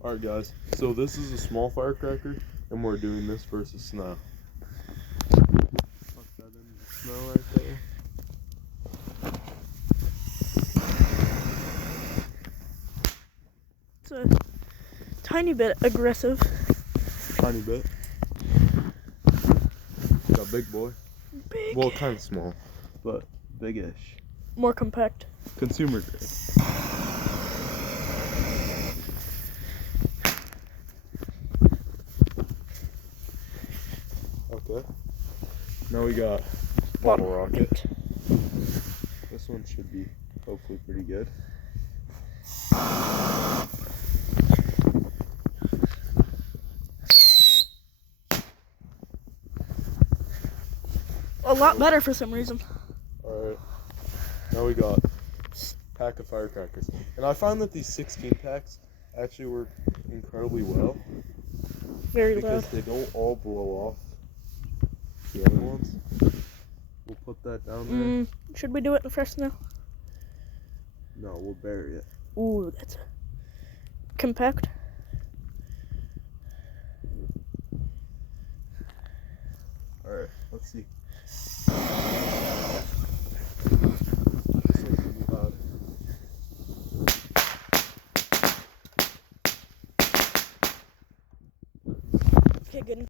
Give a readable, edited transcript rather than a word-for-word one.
Alright guys, so this is a small firecracker and we're doing this versus snow. Tuck that in the snow right there. It's a tiny bit aggressive. Tiny bit. Got a big boy. Big. Well, kind of small, but big-ish. More compact. Consumer grade. Okay. Now we got bottle rocket. This one should be hopefully pretty good. A lot better for some reason. Alright. Now we got pack of firecrackers. And I found that these 16 packs actually work incredibly well. Very because loud. they don't all blow off the other ones. We'll put that down there. Should we do it in fresh snow? No, we'll bury it. Ooh, that's compact. Alright, let's see. Okay, good.